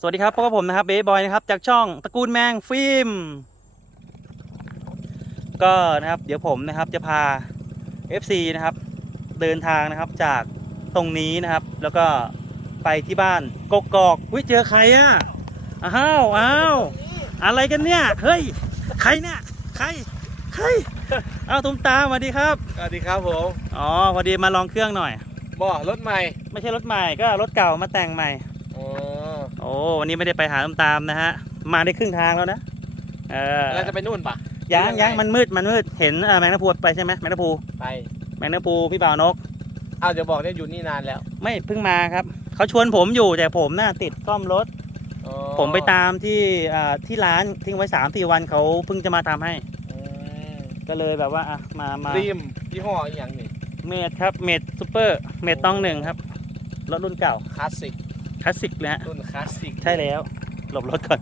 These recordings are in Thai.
สวัสดีครับพบกับผมนะครับเบย์บอยนะครับจากช่องตระกูลแมงฟิล์มก็นะครับเดี๋ยวผมนะครับจะพา FC นะครับ เดินทางนะครับจากตรงนี้นะครับ แล้วก็ไปที่บ้านกกอกวิเจอใครอะอ้าวอ้าวอะไรกันเนี่ยเฮ้ยใครเนี่ยใครใครอ้าวตุ้มตามสวัสดีครับสวัสดีครับผมอ๋อพอดีมาลองเครื่องหน่อยบ่รถใหม่ ไม่ใช่รถใหม่ก็รถเก่ามาแต่งใหม่ อ๋อโอ้วันนี้ไม่ได้ไปหาตุ้มตามนะฮะ มาได้ครึ่งทางแล้วนะ เออแล้วจะไปนู่นปะยังยังไงยังมันมืดมันมืดเห็นเอ่อแมงนาพูไปใช่ไหมแมงนาพูไปแมงนาพูพี่บ่าวนกอ้าวจะบอกเนี่ยอยู่นี่นานแล้ว ไม่เพิ่งมาครับเขาชวนผมอยู่แต่ผมน่ะติดซ่อมรถ อ๋อผมไปตามที่อ่าที่ร้านทิ้งไว้สามสี่วันเขาเพิ่งจะมาทำให้ อืมก็เลยแบบว่าอะมามารีมยี่ห้ออหย่างนี้เมดครับเมดซูเปอร์เมดต้องหนึ่งครับรถรุ่นเก่าคลาสสิก คลาสสิกเลยฮะรุ่นคลาสสิกใช่แล้ว หลบรถก่อน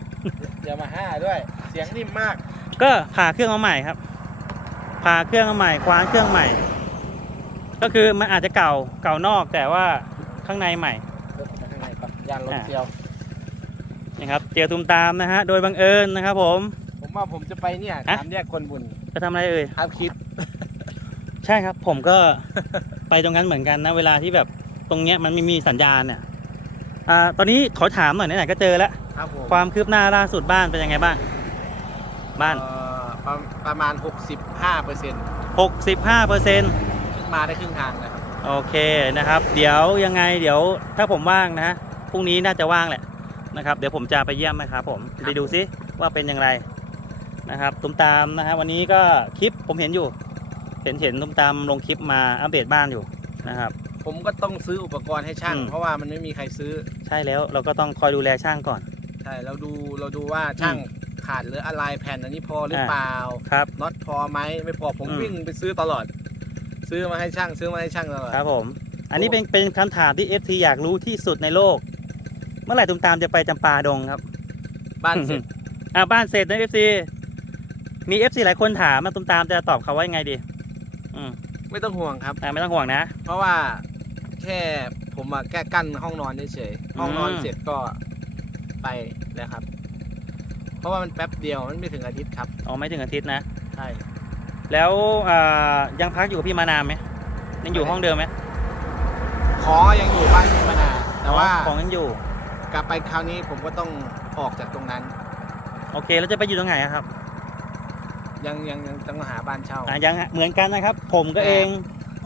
ยามาฮ่าด้วย เสียงนิ่มมาก ก็ผ่าเครื่องมาใหม่ครับผ่าเครื่องมาใหม่คว้านเครื่องใหม่ ก็คือมันอาจจะเก่าเก่านอกแต่ว่าข้างในใหม่รถข้างในปะยางรถอ่าเดียว นะครับเจียวตุมตามนะฮะโดยบังเอิญนะครับ ผม ผมว่าผมจะไปเนี่ยฮะสามแยกคนบุญจะทำอะไรเอ่ย อัพคิดใช่ครับ ผมก็ ไปตรงนั้นเหมือนกันนะ เวลาที่แบบตรงเนี้ยมันไม่มีสัญญาณเนี่ย อ่าตอนนี้ขอถามหน่อยไหนๆก็เจอแล้ว ครับผมความคืบหน้าล่าสุดบ้านเป็นยังไงบ้าง บ้าน เอ่อประประมาณ 65เปอร์เซ็นต์65เปอร์เซ็นต์มาได้ครึ่งทางแล้วครับ โอเคนะครับ เดี๋ยวยังไงเดี๋ยวถ้าผมว่างนะฮะพรุ่งนี้น่าจะว่างแหละนะครับ เดี๋ยวผมจะไปเยี่ยมนะครับผมไปดูซิว่าเป็นอย่างไรนะครับตุ้มตามนะฮะวันนี้ก็คลิปผมเห็นอยู่ เห็นเห็นตุ้มตามลงคลิปมาอัปเดตบ้านอยู่นะครับ ผมก็ต้องซื้ออุปกรณ์ให้ช่าง อืม เพราะว่ามันไม่มีใครซื้อ ใช่แล้วเราก็ต้องคอยดูแลช่างก่อน ใช่เราดูเราดูว่าช่างขาดหรืออะไรแผ่นอันนี้พอหรือเปล่าครับ น็อตพอไหมไม่พอผมอืม วิ่งไปซื้อตลอด ซื้อมาให้ช่าง ซื้อมาให้ช่างตลอด ครับผม อันนี้เป็นเป็นคำถามที่ FT อยากรู้ที่สุดในโลก เมื่อไหร่ตุ้มตามจะไปจำปาดงครับ บ้านเสร็จ อ่าบ้านเสร็จนะ FC มี FC หลายคนถามมาตุ้มตามจะตอบเขาว่ายังไงดี อืมไม่ต้องห่วงครับ อ่าไม่ต้องห่วงนะ เพราะว่า แค่ผมมาแก้กั้นห้องนอนเฉยๆห้องนอนอืมเสร็จก็ไปแล้วครับ เพราะว่ามันแป๊บเดียวมันไม่ถึงอาทิตย์ครับอ๋อไม่ถึงอาทิตย์นะ ใช่แล้วอ่ายังพักอยู่กับพี่มานานไหมยังอยู่ห้องเดิมไหมขอยังอยู่บ้านพี่มานานแต่ว่าอ๋อของยังอยู่ กลับไปคราวนี้ผมก็ต้องออกจากตรงนั้น โอเคแล้วจะไปอยู่ตรงไหนอะครับ ยังยังยังต้องหาบ้านเช่า อ่ายังเหมือนกันนะครับ ผมก็แต่เอง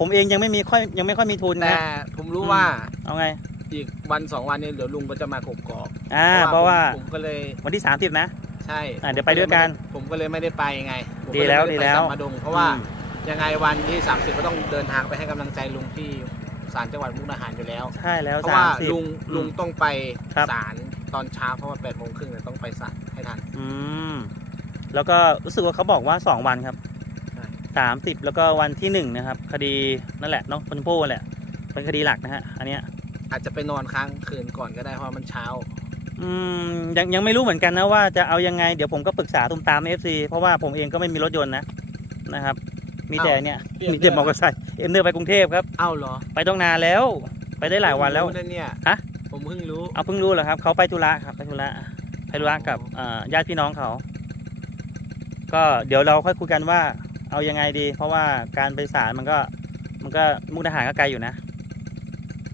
ผมเองยังไม่มีค่อยยังไม่ค่อยมีทุนแต่นะผมรู้อืมว่าเอาไง อีกวันสองวันนี้เดี๋ยวลุงก็จะมากกอกอ่าเพราะว่าผมผมก็เลยวันที่30นะ ใช่อะเดี๋ยวไปด้วยกัน ผมก็เลยไม่ได้ไปไงผมดีก็เยแล้วไม่ไดีแล้วไปจำมาดงเพราะว่าอืมยังไงวันที่ 30 ก็ต้องเดินทางไปให้กำลังใจลุงที่ศาลจังหวัดมุกดาหารอยู่แล้วใช่แล้วเพราะสามว่าสิบลุงลุงต้องไปครับศาลตอนเช้าเพราะว่า8โมงครึ่งเนี่ยต้องไปศาลให้ทันอืมแล้วก็รู้สึกว่าเขาบอกว่าสองวันครับใช่ สามสิบแล้วก็วันที่หนึ่งนะครับ คดีนั่นแหละน้องคนชมพู่แหละ เป็นคดีหลักนะฮะอันเนี้ยอาจจะไปนอนค้างคืนก่อนก็ได้เพราะว่ามันเช้า อืมยังยังไม่รู้เหมือนกันนะว่าจะเอายังไงเดี๋ยวผมก็ปรึกษาตุ้มตามเอฟซีเพราะว่าผมเองก็ไม่มีรถยนต์นะนะครับ มีแต่เนี่ยเปลี่ยนมีแต่เรื่องมอเตอร์ไซค์เอ็มเนอร์ไปกรุงเทพครับเอ้าเหรอ ไปต้องนานแล้ว ไปได้หลายวันแล้วผมเพิ่งรู้ะเนี่ยฮะ ผมเพิ่งรู้เอาเพิ่งรู้เหรอครับเขาไปธุระครับไปธุระไปธุระกับเอ่อญาติพี่น้องเขา ก็เดี๋ยวเราค่อยคุยกันว่า เอายังไงดี เพราะว่าการไปศาลมันก็มันก็มุกดาหารก็ไกลอยู่นะ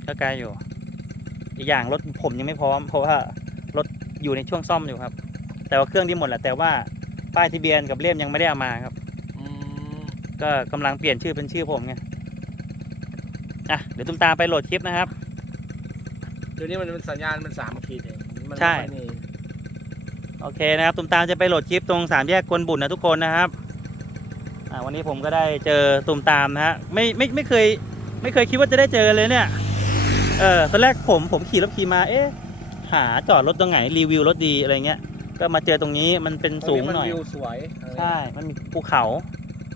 ก็ไกลอยู่ อีกอย่างรถผมยังไม่พร้อม เพราะว่ารถอยู่ในช่วงซ่อมอยู่ครับ แต่ว่าเครื่องที่หมดแหละแต่ว่าป้ายทะเบียนกับเล่มยังไม่ได้เอามาครับอืมก็กำลังเปลี่ยนชื่อเป็นชื่อผมไงอะเดี๋ยวตุ้มตามไปโหลดคลิปนะครับเดี๋ยวนี้มันสัญญาณมันสามขีดเองมันใช่ไม่ค่อยนี่โอเคนะครับตุมตามจะไปโหลดคลิปตรงสามแยกกวนบุญนะทุกคนนะครับอ่า วันนี้ผมก็ได้เจอตุมตามนะฮะไม่ไม่ไม่เคย ไม่เคยคิดว่าจะได้เจอเลยเนี่ย เออตอนแรกผมผมขี่รถขี่มา เอ๊ะหาจอดรถตรงไหนรีวิวรถดีอะไรเงี้ย ก็มาเจอตรงนี้มันเป็นสูงหน่อยตรมัวิวสวยใช่มันมีภูเขา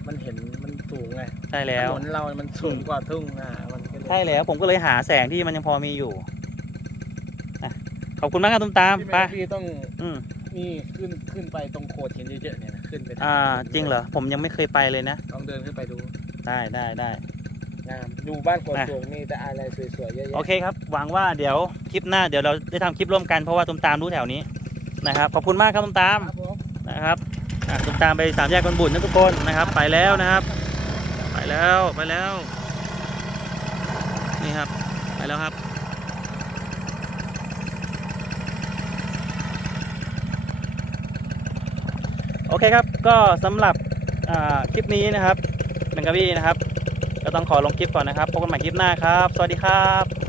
มันเห็นมันสูงไงใช่ถแล้วนนเรามันสูงกว่าทุ่งนามันก็เยใช่แล้วผมก็เลยหาแสงที่มันยังพอมีอยู่อะขอบคุณมากครับตุมตามพี่ไปแม่พี่ต้องอืม นี่ขึ้นขึ้นไปตรงโขดหินเยอะๆเนี่ยนะขึ้นไปทงอ่าจริงเหรอ ผมยังไม่เคยไปเลยนะ ลองเดินขึ้นไปดูได้ได้ได้ งามดูบ้านคนอะสูงนี่แต่อะไรสวยๆเยอะแยะโอเคครับ หวังว่าเดี๋ยวคลิปหน้าเดี๋ยวเราได้ทำคลิปร่วมกันเพราะว่าตุ้มตามรู้แถวนี้นะครับ ขอบคุณมากครับตุ้มตามครับผมนะครับอะตุ้มตามไปสามแยกคนบุญนะทุกคนนะครับ ไปแล้วนะครับ ไปแล้วไปแล้ว นี่ครับ ไปแล้วครับ โอเคครับ ก็สำหรับคลิปนี้นะครับแมงกะบี้นะครับ ก็ต้องขอลงคลิปก่อนนะครับ พบกันใหม่คลิปหน้าครับ สวัสดีครับ